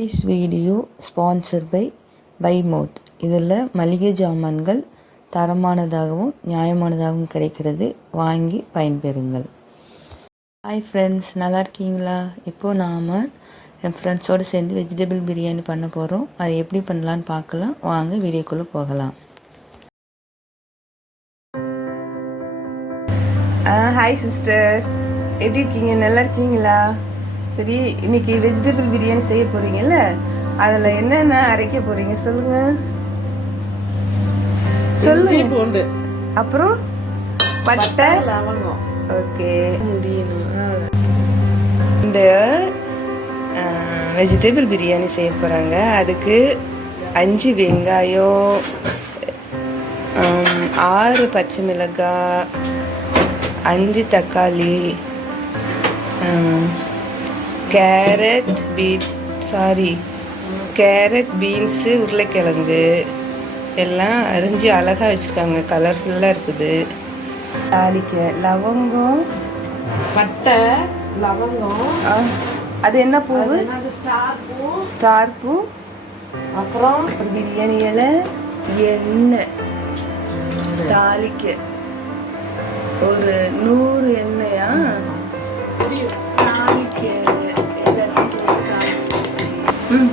This video sponsored by மோட். இதில் மளிகை ஜாமான்கள் தரமானதாகவும் நியாயமானதாகவும் கிடைக்கிறது. வாங்கி பயன்பெறுங்கள். ஹாய் ஃப்ரெண்ட்ஸ், நல்லா இருக்கீங்களா? இப்போது நாம் என் ஃப்ரெண்ட்ஸோடு சேர்ந்து வெஜிடபிள் பிரியாணி பண்ண போகிறோம். அதை எப்படி பண்ணலான்னு பார்க்கலாம். வாங்க வீடியோக்குள்ளே போகலாம். ஹாய் சிஸ்டர், எப்படி இருக்கீங்க? நல்லா இருக்கீங்களா? சரி, இன்னைக்கு வெஜிடபிள் பிரியாணி செய்ய போறீங்கல்ல, அதில் என்னென்ன அரைக்க போறீங்க சொல்லுங்க. பூண்டு, அப்புறம் பட்டை, லவங்கம். ஓகே, இந்த வெஜிடபிள் பிரியாணி செய்ய போறாங்க. அதுக்கு 5 வெங்காயம், 6 பச்சை மிளகாய், 5 தக்காளி, கேரட், பீன்ஸு, உருளைக்கிழங்கு எல்லாம் அரிஞ்சு அழகாக வச்சுருக்காங்க. கலர்ஃபுல்லாக இருக்குது. தாளிக்க லவங்கம், பட்டை, லவங்கம். அது என்ன பூவு? ஸ்டார் பூ. அப்புறம் பிரியாணி இலை, எண்ணெய். தாளிக்க ஒரு 100 எண்ணெயா?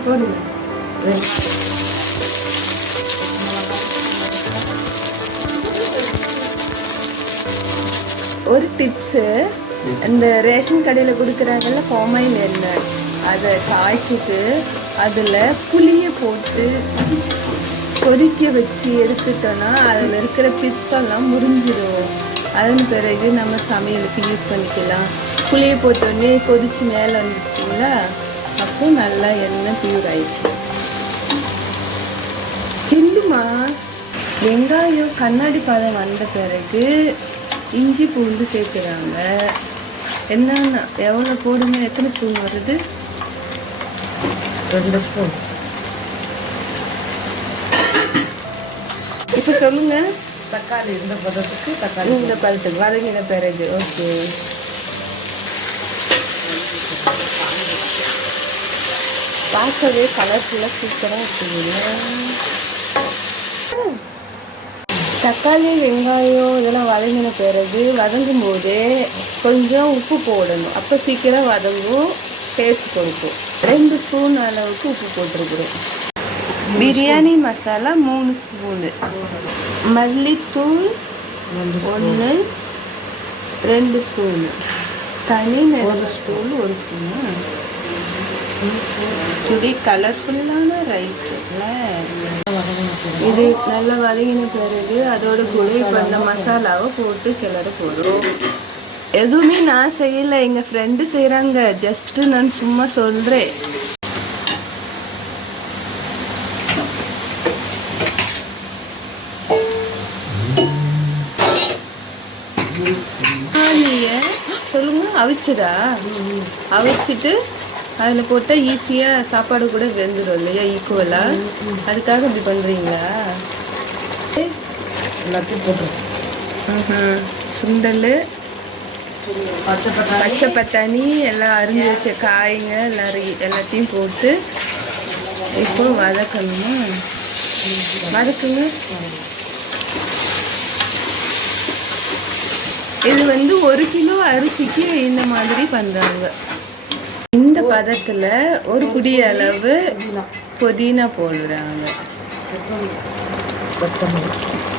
போடுங்க. ஒரு டிப்ஸு, இந்த ரேஷன் கடையில் கொடுக்குறாங்கல்ல பாமாயில் எண்ணெய், அதை காய்ச்சிட்டு அதில் புளியை போட்டு கொதிக்க வச்சு எடுத்துட்டோன்னா அதில் இருக்கிற பித்தெல்லாம் முறிஞ்சிடும். அதன் பிறகு நம்ம சமையலுக்கு யூஸ் பண்ணிக்கலாம். புளியை போட்டோடனே கொதிச்சு மேலே வந்துச்சுங்களா, அப்போ நல்லா எண்ணெய் பியூர் ஆயிடுச்சு. கிண்டுமா. வெங்காயம் கண்ணாடி பதம் வந்த பிறகு இஞ்சி பூண்டு சேர்க்குறாங்க. என்னன்னா எவ்வளோ போடுங்க? எத்தனை ஸ்பூன் வருது? 2 ஸ்பூன். இப்போ சொல்லுங்க. தக்காளி இந்த பதத்துக்கு, தக்காளி இந்த பதத்துக்கு வதங்கின பிறகு. ஓகே, பார்க்கவே கலர்ஃபுல்லாக சூப்பராக இருக்குதுங்க. தக்காளி வெங்காயம் இதெல்லாம் வதங்கின பிறகு வதங்கும் போதே கொஞ்சம் உப்பு போடணும். அப்போ சீக்கிரம் வதங்கும், டேஸ்ட் கொடுக்கும். 2 ஸ்பூன் அளவுக்கு உப்பு போட்டிருக்கிறோம். பிரியாணி மசாலா 3 ஸ்பூனு, மல்லித்தூள் 1, 2 ஸ்பூனு, தனி மிளகு ஸ்பூன் 1 ஸ்பூனு. சுடி கலர்ஃபுல்லான ரைஸ். இது நல்லா வதங்கின பிறகு அதோட கூட இப்போ அந்த மசாலாவை போட்டு கிளற போடுறோம். எதுவுமே நான் செய்யலை, எங்கள் ஃப்ரெண்டு செய்கிறாங்க. ஜஸ்ட்டு நான் சும்மா சொல்கிறேன். சொல்லுங்க. அவிச்சதா? அவிச்சிட்டு அதில் போட்டால் ஈஸியாக சாப்பாடு கூட வெந்துடும் இல்லையா, ஈக்குவலாக. அதுக்காக இப்படி பண்ணுறீங்களா? எல்லாத்தையும் போட்டுருவோம். சுண்டல், பச்சை பட்டாணி, எல்லாம் அரிஞ்சு வச்ச காய்ங்க எல்லாத்தையும் போட்டு இப்போ வதக்கணுமா? வதக்குங்க. இது 1 கிலோ அரிசிக்கு இந்த மாதிரி பண்ணுறாங்க. இந்த பதத்தில் ஒரு குடி அளவு புதினா போடுறாங்க.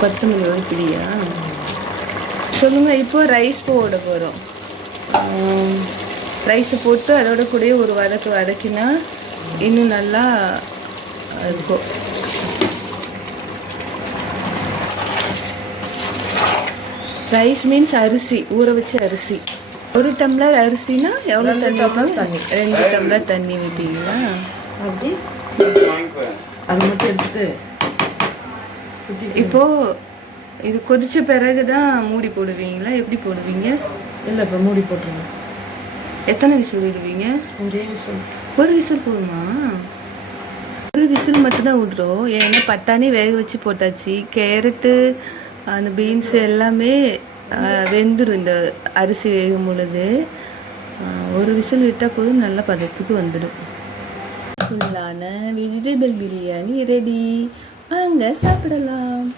கொத்தமல்லி 1 பிடியா? சொல்லுங்க. இப்போ ரைஸ் போட போகிறோம். ரைஸை போட்டு அதோட கூட ஒரு வதக்கினா இன்னும் நல்லா இருக்கும். ரைஸ் மீன்ஸ் அரிசி, ஊற வச்ச அரிசி. 1 டம்ளர் அரிசினா எவ்வளோ தண்ணி? 2 டம்ளர் தண்ணி விட்டீங்களா? அப்படி அது மட்டும் எடுத்துட்டு இப்போது இது கொதிச்ச பிறகு தான் மூடி போடுவீங்களா? எப்படி போடுவீங்க? இல்லை, இப்போ மூடி போட்டுருங்க. எத்தனை விசில் விடுவீங்க? ஒரே விசில். 1 விசில் போதுமா? 1 விசில் மட்டும்தான் விட்றோம். ஏன்னா பட்டாணி வேக வச்சு போட்டாச்சு. கேரட்டு, அந்த பீன்ஸ் எல்லாமே வெந்துடும் இந்த அரிசி வேகும் பொழுது. 1 விசில் விட்டால் போதும், நல்ல பதத்துக்கு வந்துடும். ஃப்ளேவர்ஃபுல்லான வெஜிடபிள் பிரியாணி ரெடி. வாங்க சாப்பிடலாம்.